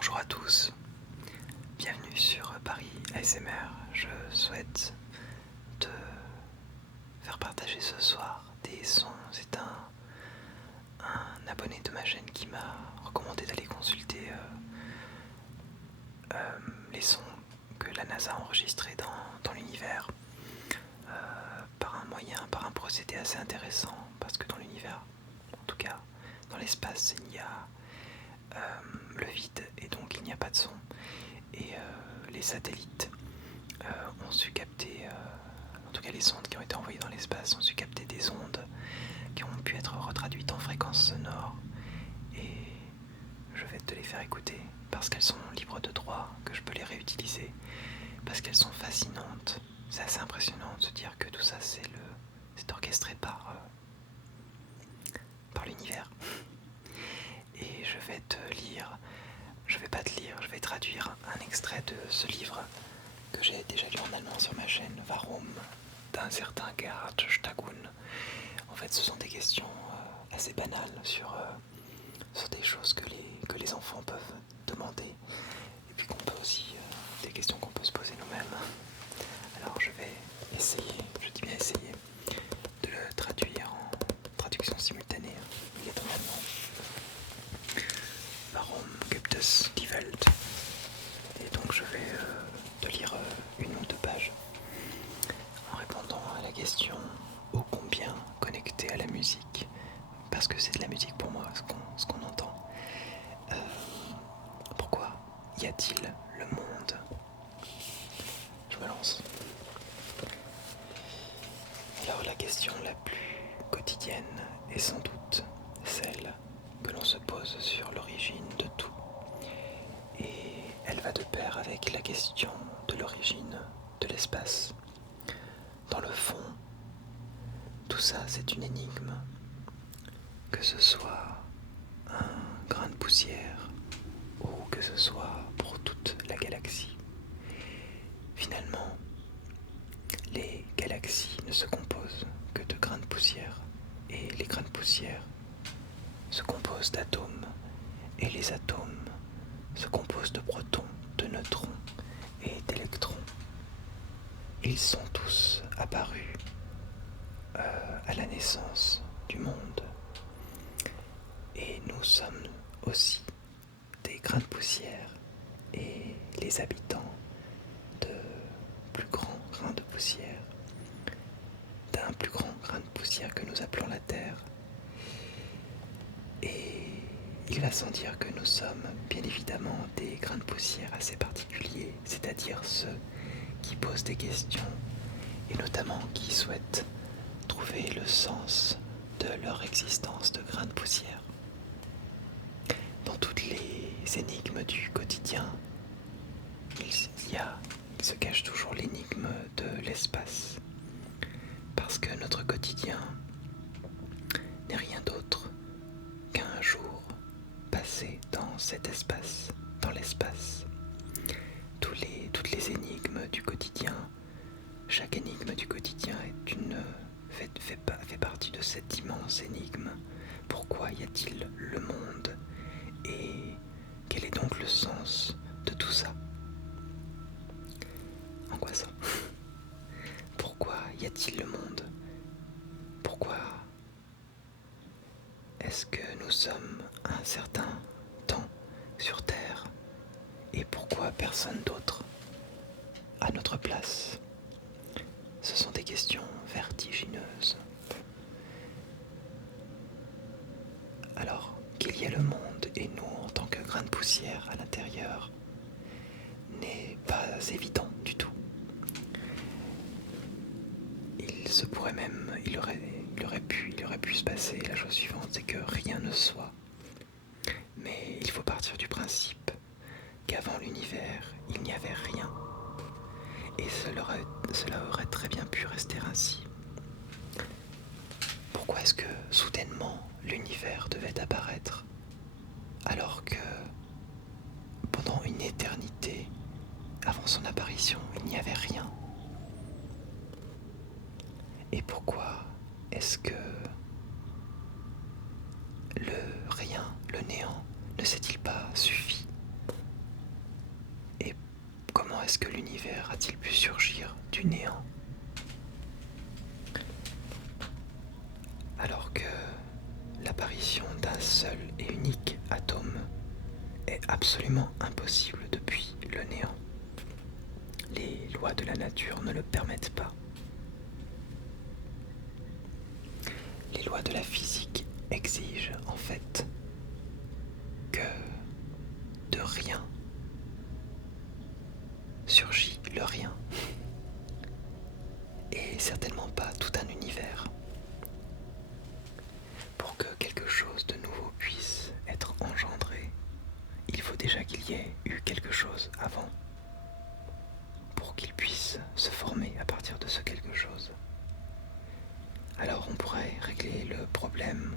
Bonjour à tous, bienvenue sur Paris ASMR. Je souhaite te faire partager ce soir des sons. C'est un abonné de ma chaîne qui m'a recommandé d'aller consulter les sons que la NASA a enregistrés dans l'univers par un procédé assez intéressant, parce que dans l'univers, en tout cas dans l'espace, il y a le vide et donc il n'y a pas de son. Et les satellites ont su capter, en tout cas les sondes qui ont été envoyées dans l'espace ont su capter des ondes qui ont pu être retraduites en fréquences sonores. Et je vais te les faire écouter parce qu'elles sont libres de droit, que je peux les réutiliser, parce qu'elles sont fascinantes. C'est assez impressionnant de se dire que tout ça c'est orchestré par l'univers. Et je vais te lire, je vais pas te lire, je vais traduire un extrait de ce livre que j'ai déjà lu en allemand sur ma chaîne, Warum, d'un certain Gerhard Stagun. En fait, ce sont des questions assez banales sur des choses que les enfants peuvent demander, et puis qu'on peut aussi, des questions qu'on peut se poser nous-mêmes. Alors je vais essayer, je dis bien essayer, de le traduire en traduction simultanée. Il est en allemand. Warum gibt es die Welt? Et donc je vais te lire une ou deux pages en répondant à la question ô combien connecté à la musique, parce que c'est de la musique pour moi ce qu'on entend. Pourquoi y a-t-il le monde? Je me lance. Alors la question la plus quotidienne est sans doute celle que l'on se pose sur l'origine de tout. Et elle va de pair avec la question de l'origine de l'espace. Dans le fond, tout ça c'est une énigme. Que ce soit un grain de poussière ou que ce soit pour toute la galaxie. Finalement, les galaxies ne se composent que de grains de poussière, et les grains de poussière se composent d'atomes, et les atomes se composent de protons, de neutrons et d'électrons. Ils sont tous apparus à la naissance du monde, et nous sommes aussi des grains de poussière, et les habitants de plus grands grains de poussière, d'un plus grand grain de poussière que nous appelons la Terre. Et il va sans dire que nous sommes bien évidemment des grains de poussière assez particuliers, c'est-à-dire ceux qui posent des questions et notamment qui souhaitent trouver le sens de leur existence de grains de poussière. Dans toutes les énigmes du quotidien, il se cache toujours l'énigme de l'espace. Parce que notre quotidien n'est rien d'autre qu'un jour passé dans cet espace, dans l'espace. Toutes les énigmes du quotidien, chaque énigme du quotidien fait partie de cette immense énigme. Pourquoi y a-t-il le monde? Et quel est donc le sens de tout ça? En quoi ça? Pourquoi y a-t-il le monde? Pourquoi est-ce que nous sommes un certain temps sur Terre? Et pourquoi personne d'autre à notre place? Ce sont des questions vertigineuses. Alors qu'il y ait le monde et nous en tant que grains de poussière à l'intérieur n'est pas évident du tout. Il aurait pu se passer la chose suivante, c'est que rien ne soit. Mais il faut partir du principe qu'avant l'univers, il n'y avait rien. Et cela aurait très bien pu rester ainsi. Pourquoi est-ce que soudainement l'univers devait apparaître alors que pendant une éternité, avant son apparition, il n'y avait rien? Et pourquoi est-ce que le rien, le néant, ne s'est-il pas suffi absolument impossible depuis le néant. Les lois de la nature ne le permettent pas. Les lois de la physique exigent en fait que de rien surgit le rien, et certainement pas tout un univers. Pour que quelque chose de nouveau puisse être engendré, il faut déjà qu'il y ait eu quelque chose avant, pour qu'il puisse se former à partir de ce quelque chose. Alors on pourrait régler le problème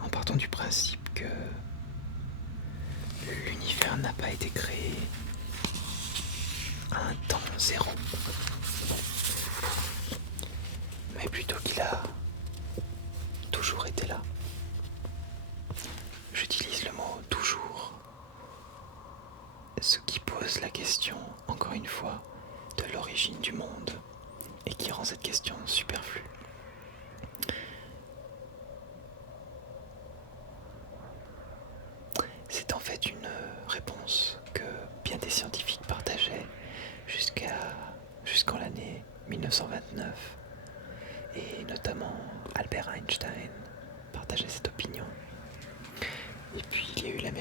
en partant du principe que l'univers n'a pas été créé à un temps zéro, mais plutôt qu'il a toujours été là. J'utilise le mot toujours, ce qui pose la question, encore une fois, de l'origine du monde et qui rend cette question superflue. C'est en fait une réponse que bien des scientifiques partageaient jusqu'en l'année 1929, et notamment Albert Einstein partageait cette opinion. Et puis il y a eu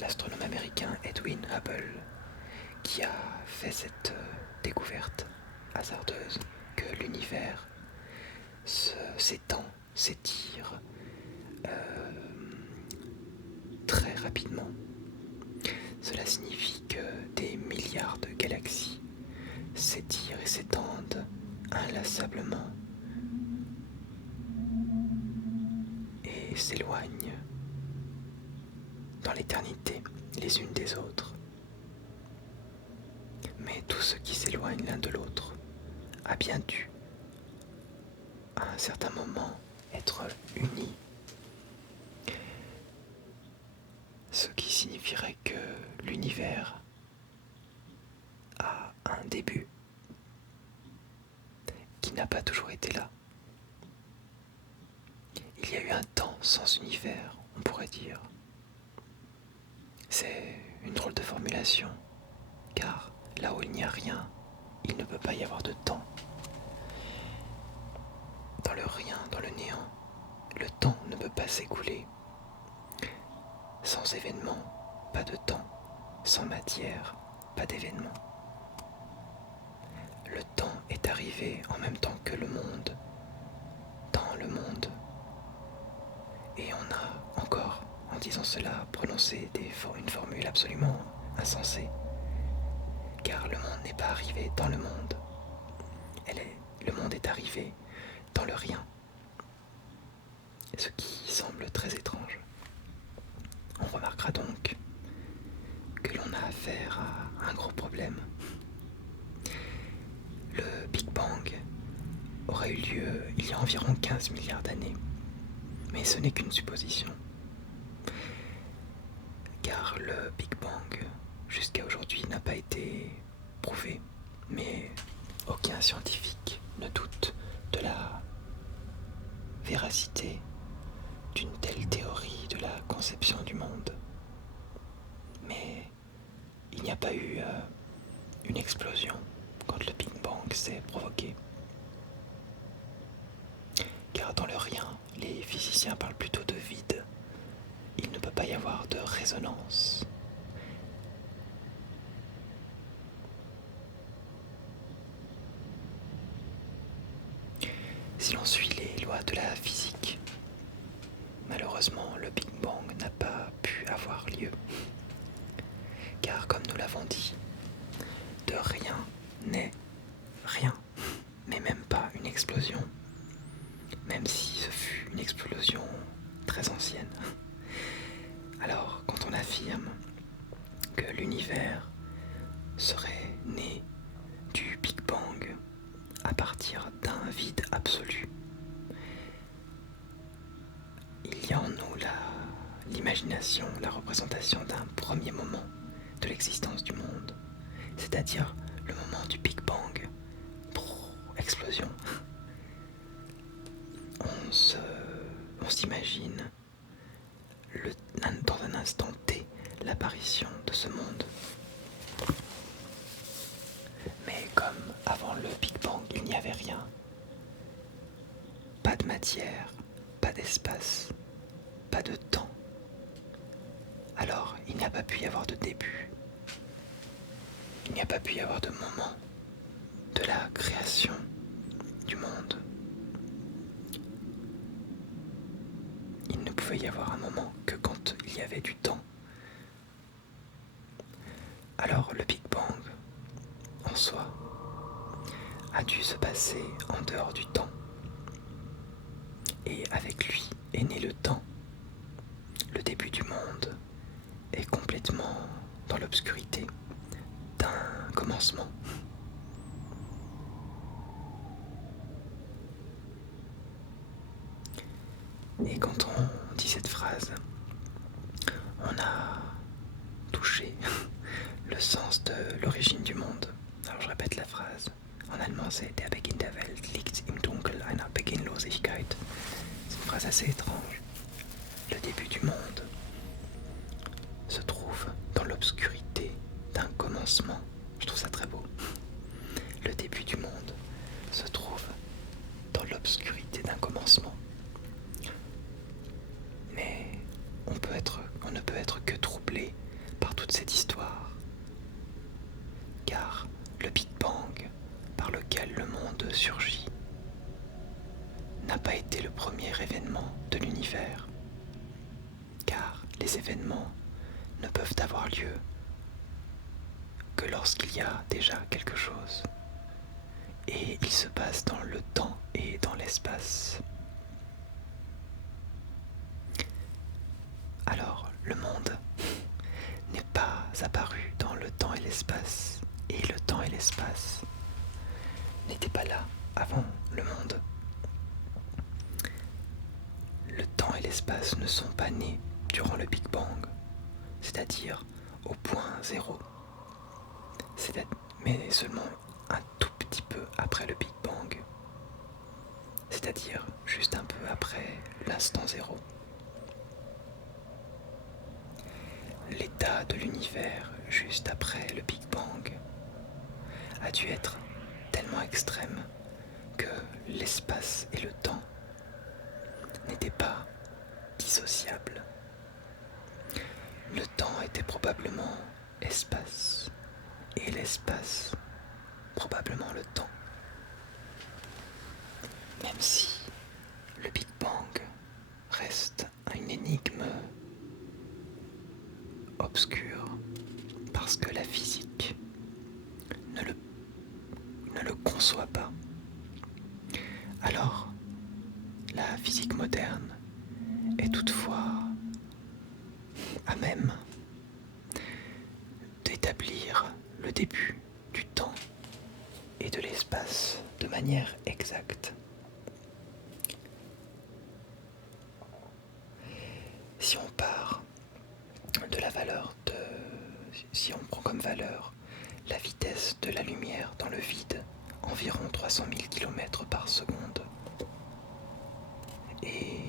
l'astronome américain Edwin Hubble qui a fait cette découverte hasardeuse que l'univers s'étend, s'étire très rapidement. Cela signifie que des milliards de galaxies s'étirent et s'étendent inlassablement et s'éloignent dans l'éternité les unes des autres. Mais tout ce qui s'éloigne l'un de l'autre a bien dû, à un certain moment, être uni. Ce qui signifierait que l'univers a un début qui n'a pas toujours été là. Il y a eu un temps sans univers, on pourrait dire. C'est une drôle de formulation, car là où il n'y a rien, il ne peut pas y avoir de temps. Dans le rien, dans le néant, le temps ne peut pas s'écouler. Sans événement, pas de temps. Sans matière, pas d'événement. Le temps est arrivé en même temps que le monde, dans le monde. Et on a encore, en disant cela, prononcé une formule absolument insensée. Car le monde n'est pas arrivé dans le monde. Le monde est arrivé dans le rien. Ce qui semble très étrange. On remarquera donc que l'on a affaire à un gros problème. Le Big Bang aurait eu lieu il y a environ 15 milliards d'années. Mais ce n'est qu'une supposition. Car le Big Bang, jusqu'à aujourd'hui, n'a pas été prouvé. Mais aucun scientifique ne doute de la véracité d'une telle théorie de la conception du monde. Mais il n'y a pas eu une explosion quand le Big Bang s'est provoqué. Car dans le rien, les physiciens parlent plutôt de vide. Il ne peut pas y avoir de résonance. Si l'on suit les lois de la physique, malheureusement, le Big Bang n'a pas pu avoir lieu. Car comme nous l'avons dit, de rien n'est rien, mais même pas une explosion, même si ce fut une explosion très ancienne. Alors, quand on affirme que l'univers serait né du Big Bang à partir d'un vide absolu, il y a en nous l'imagination, la représentation d'un premier moment de l'existence du monde, c'est-à-dire le moment du Big Bang, explosion. On s'imagine dans un instant T l'apparition de ce monde. Mais comme avant le Big Bang, il n'y avait rien, pas de matière, pas d'espace, pas de temps, alors il n'y a pas pu y avoir de début. Il n'y a pas pu y avoir de moment de la création du monde. Il ne pouvait y avoir un moment que quand il y avait du temps. Alors le Big Bang, en soi, a dû se passer en dehors du temps. Et avec lui est né le temps. Le début du monde est complètement dans l'obscurité d'un commencement. Et quand on dit cette phrase, on a touché le sens de l'origine du monde. Alors je répète la phrase. En allemand c'est Der Beginn der Welt liegt im Dunkel einer Beginnlosigkeit. C'est une phrase assez étrange. Le début du monde se trouve dans l'obscurité d'un commencement. Je trouve ça très beau. Le début du monde se trouve dans l'obscurité d'un commencement. Mais on ne peut être que troublé par toute cette histoire. Car le Big Bang par lequel le monde surgit n'a pas été le premier événement de l'univers. Car les événements ne peuvent avoir lieu que lorsqu'il y a déjà quelque chose. Et il se passe dans le temps et dans l'espace. Alors, le monde n'est pas apparu dans le temps et l'espace. Et le temps et l'espace n'étaient pas là avant le monde. Le temps et l'espace ne sont pas nés durant le Big Bang, c'est-à-dire au point zéro, mais seulement un tout petit peu après le Big Bang, c'est-à-dire juste un peu après l'instant zéro. L'état de l'univers juste après le Big Bang a dû être tellement extrême que l'espace et le temps n'étaient pas dissociables. Le temps était probablement espace et l'espace probablement le temps. Même si le Big Bang reste une énigme obscure parce que la physique ne le conçoit pas. Alors, la physique moderne est toutefois à même d'établir le début du temps et de l'espace de manière exacte. Si on part de la valeur si on prend comme valeur la vitesse de la lumière dans le vide, environ 300 000 km par seconde, et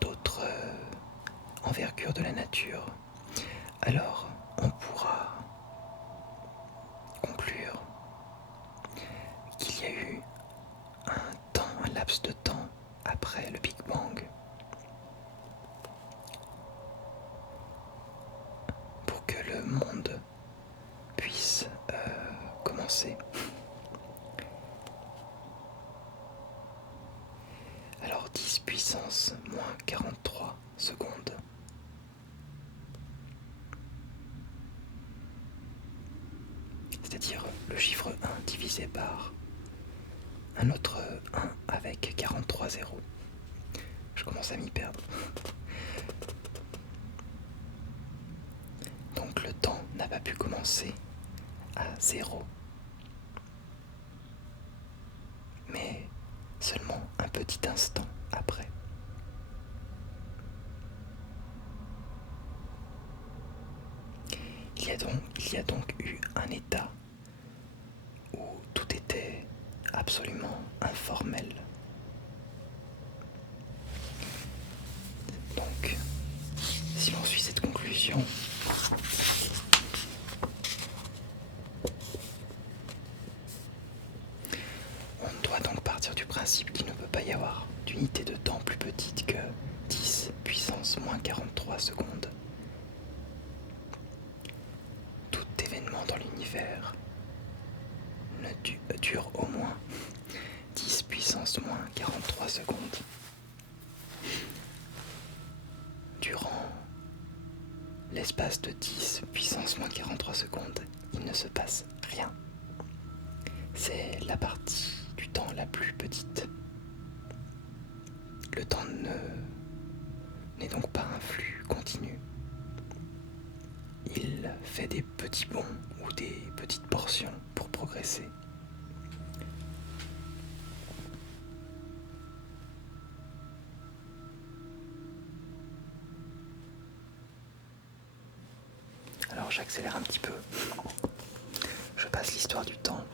d'autres envergures de la nature, alors on pourra conclure qu'il y a eu un laps de temps après le Big Bang pour que le monde puisse commencer. Alors 10 puissance moins 43 secondes. C'est-à-dire le chiffre 1 divisé par un autre 1 avec 43 zéros. Je commence à m'y perdre. Donc le temps n'a pas pu commencer à 0, mais seulement un petit instant après. Il y a donc eu un état où tout était absolument informel. Donc, si l'on suit cette conclusion, temps plus petite que 10 puissance moins 43 secondes. Tout événement dans l'univers dure au moins 10 puissance moins 43 secondes. Durant l'espace de 10 puissance moins 43 secondes, il ne se passe rien. C'est la partie du temps la plus petite. Le temps n'est donc pas un flux continu. Il fait des petits bonds ou des petites portions pour progresser. Alors j'accélère un petit peu. Je passe l'histoire du temps.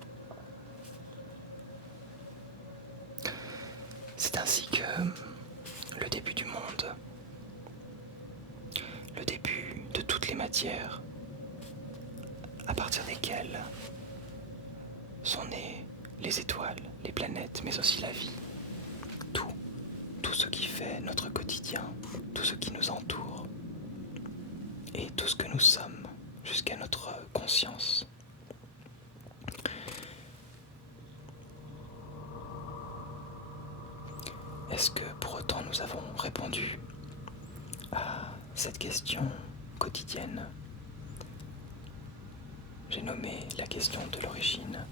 C'est ainsi que le début du monde, le début de toutes les matières, à partir desquelles sont nées les étoiles, les planètes, mais aussi la vie, tout ce qui fait notre quotidien, tout ce qui nous entoure, et tout ce que nous sommes, jusqu'à notre conscience. Est-ce que pour autant nous avons répondu à cette question quotidienne? J'ai nommé la question de l'origine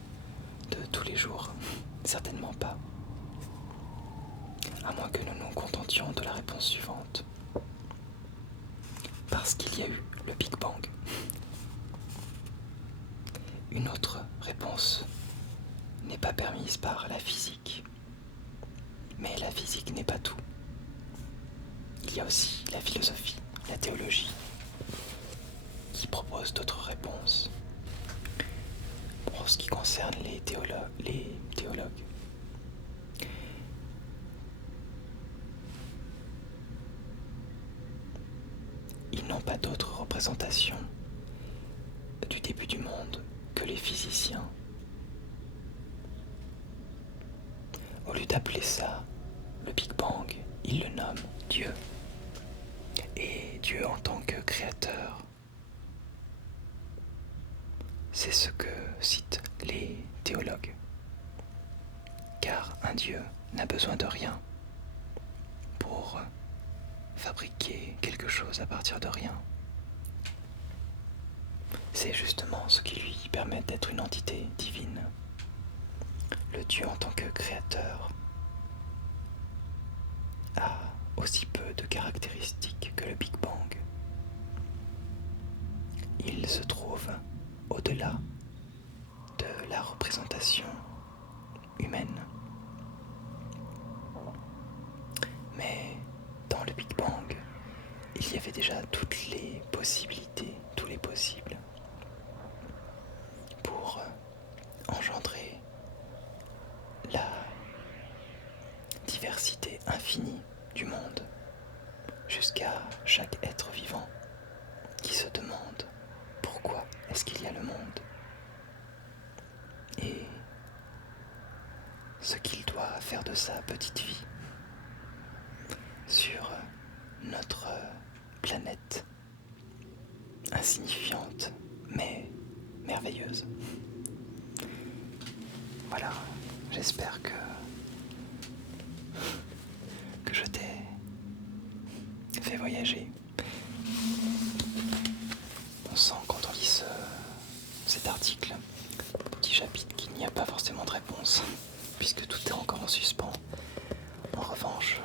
de tous les jours. Certainement pas. À moins que nous nous contentions de la réponse suivante. Parce qu'il y a eu le Big Bang. Une autre réponse n'est pas permise par la physique. Mais la physique n'est pas tout. Il y a aussi la philosophie, la théologie, qui propose d'autres réponses. Pour ce qui concerne les théologues, ils n'ont pas d'autre représentation du début du monde que les physiciens. Au lieu d'appeler ça le Big Bang, ils le nomment Dieu. Et Dieu en tant que créateur, c'est ce que citent les théologues. Car un Dieu n'a besoin de rien pour fabriquer quelque chose à partir de rien. C'est justement ce qui lui permet d'être une entité divine. Le Dieu en tant que créateur a aussi peu de caractéristiques que le Big Bang. Il se trouve au-delà de la représentation humaine. Mais dans le Big Bang, il y avait déjà toutes les possibilités, tous les possibles pour engendrer la diversité infinie du monde, jusqu'à chaque être vivant qui se demande pourquoi est-ce qu'il y a le monde et ce qu'il doit faire de sa petite vie sur notre planète insignifiante mais merveilleuse. Voilà, j'espère que je t'ai fait voyager. On sent quand on lit cet article, petit chapitre, qu'il n'y a pas forcément de réponse, puisque tout est encore en suspens. En revanche,